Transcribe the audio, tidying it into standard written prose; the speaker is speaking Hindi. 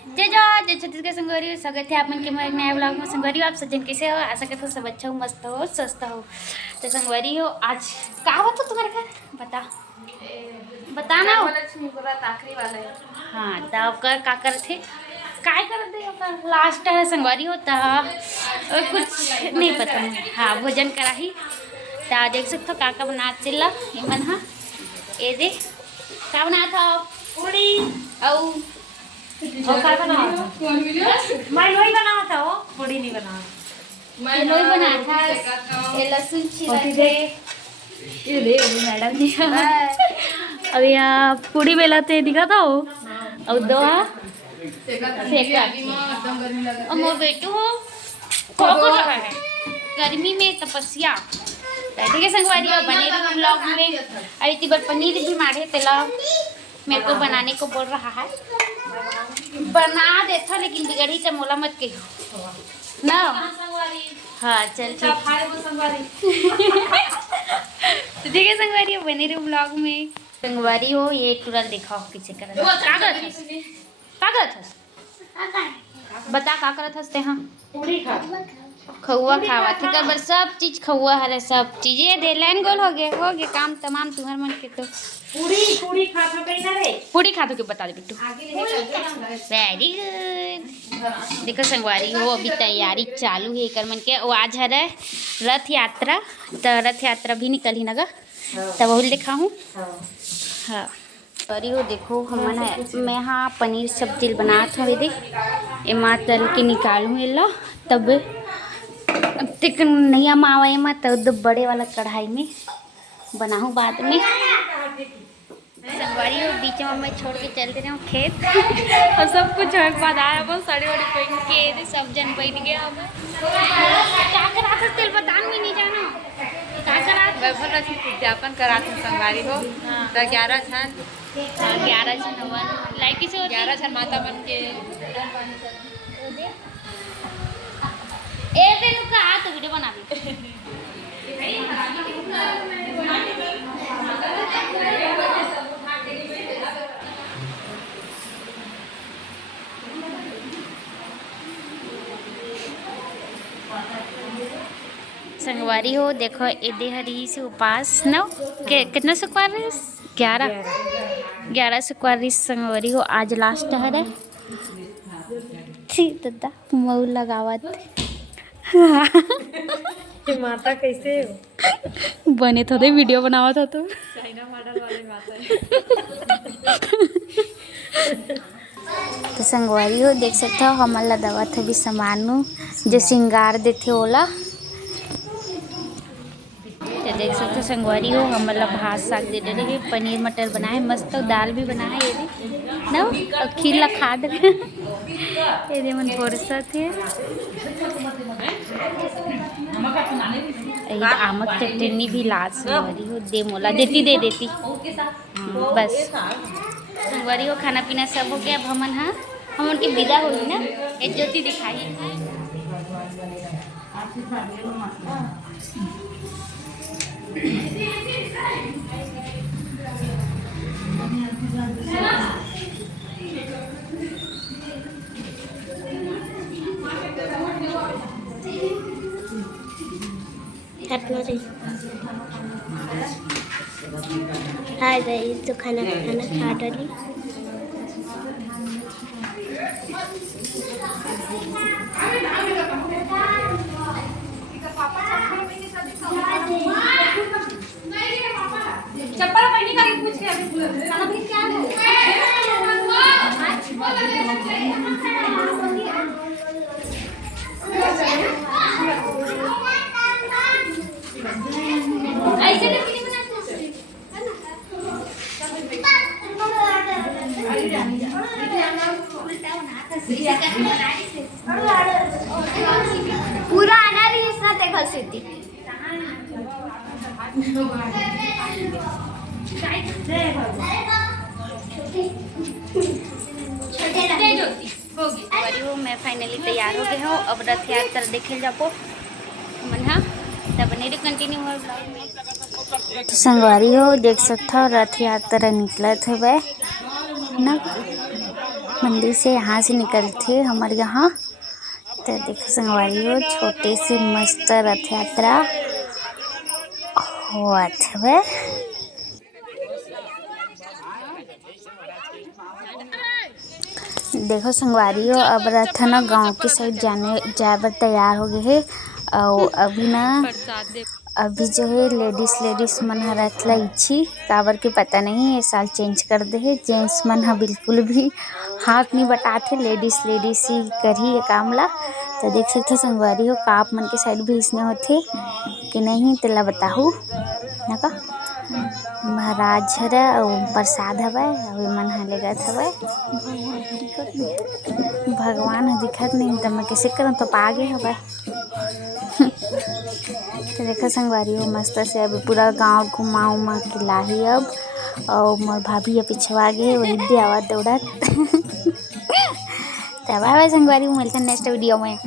जय छत्तीसगढ़ संगवारी स्वागत है आप मन के मेरे नया ब्लॉग में। संगवारी आप सज्जन कैसे हो? आशा करते हो सब अच्छा हो, मस्त हो, स्वस्थ हो। तो संगवारी हो आज का होता तुम्हारे घर बताना हो। आखिरी वाला है। हाँ तो आपका का करते काय करते आपका लास्ट है संगवारी होता और कुछ नहीं पता है। हाँ भोजन करा ही तो देख सकते हो काका बनाते ला मन। हाँ ये दे क्या बना था पूरी और क्या बना था? मैं लोई बना था, वो पूरी नहीं बना। ये लोई बना था, ये लहसुन छिला थे, ये दे मैडम जी। अब यहाँ पूरी बेला थे दिखा था वो और दो सेका और मो बेटू हो को है गर्मी में तपस्या ठीक है संगवारी। और बने ब्लॉग में अभी ती बार पनीर भी मारे तेला मेरे को बनाने को बोल रहा है, बना देता लेकिन बिगड़ी तो मोला मत कहो ना। हाँ चल ठीक तो ठीक है संगवारी बने रहे ब्लॉग में। संगवारी हो ये तुरंत दिखाओ किसे कर बता का करत हंसते। हाँ खौआ खावा ठीक है, सब चीज खौआ हरे सब चीजें दे लाइन गोल हो गए काम तमाम तुम्हार मन के। तो पूरी खाता कहीं रे पूरी खा तो के बता दे बिट्टू। Very good. देखो संगवारी हो अभी तैयारी चालू है कर मन के। वो आज है रथ यात्रा, तो रथ यात्रा भी निकल ही नगा तब वही दिखा हूँ। हाँ सॉरी हो देखो हमन है मैं हाँ पनीर सब्जी बना था एमा तल के निकालूँ एला तब तिक नहीं मावा एमा तब बड़े वाला कढ़ाई में बनाऊँ बाद में। संगवारी हो बीच में मैं छोड़ के चलते रहा हूँ खेत और सब कुछ होने के बाद आया बस साड़ी वाड़ी पहन के सब जन बैठ गया। अब क्या करा था तेल बतान भी नहीं जाना क्या करा विज्ञापन करा तुम संगवारी हो। तो 11 छन 11 जन लाइक से 11 छन माता बन के ए तेरे का तो वीडियो बना ली। संगवारी हो देखो एदे हरी से उपास न कितना सुखवार 11 सुखवार संगवारी हो आज लास्ट है ठीक दादा मऊ लगावत। माता कैसे हो? बने थे वीडियो बनावा था तो चाइना मॉडल वाले माता तो संगवारी हो देख सकते हो हमला दवा थे भी सामान जो श्रृंगार देते ओला। तो देख सकते हो संगवारी हो हमला भात साग दे रहे पनीर मटर बनाए मस्त दाल भी बना है ये ना और खीर ला खा दे ये मन पोरसा थे आमक चटनी भी लाज संगवारी हो दे मोला देती दे देती बस। संगवारी हो खाना पीना सब हो गया। अब हमन हाँ हम उनकी विदा होगी ना एक ज्योति दिखाई हाय गाइस तो खाना खा डाली। चप्पल पहनी का पूछ के अभी खाना भी क्या ऐसे नहीं पूरा आना भी इसना देखा सीधी मैं फाइनली तैयार हो गया हूँ। अब रथ यात्रा देखे जाबो मन हाँ तब नहीं कंटिन्यू हो। तो संगवारी हो देख सकते हो रथ यात्रा निकलत है ना मंदिर से यहाँ से निकलते हमारे यहाँ। तो देखो संगवारी हो छोटे से मस्त रथ यात्रा होत हवे। देखो संगवारी हो अब रथ न गांव के साइड जाए बर तैयार हो गए है। और अभी जो है लेडीज मन ह रथ ला इच्छी काबर के पता नहीं ये साल चेंज कर दे है। जेंट्स मन ह बिल्कुल भी हाथ नहीं बटाते, लेडीज ही करही ये काम ला। तो देख सकते संगवारी हो का आप मन के साइड भी इसने होते कि नहीं तेला बताहू ना का। महाराज हरा और प्रसाद हवय अभी मन ह लेगत हवय। भगवान ह दिखत नहीं तो मैं कैसे करूँ तो पागे हवय। तो देखो संगवारी हो मस्त से अभी पूरा गांव घुमा के लाही अब। और मोर भाभी या पिछवा गे वही दे आवा दौड़त। तो बाय बाय संगवारी, मिलते हैं नेक्स्ट वीडियो में।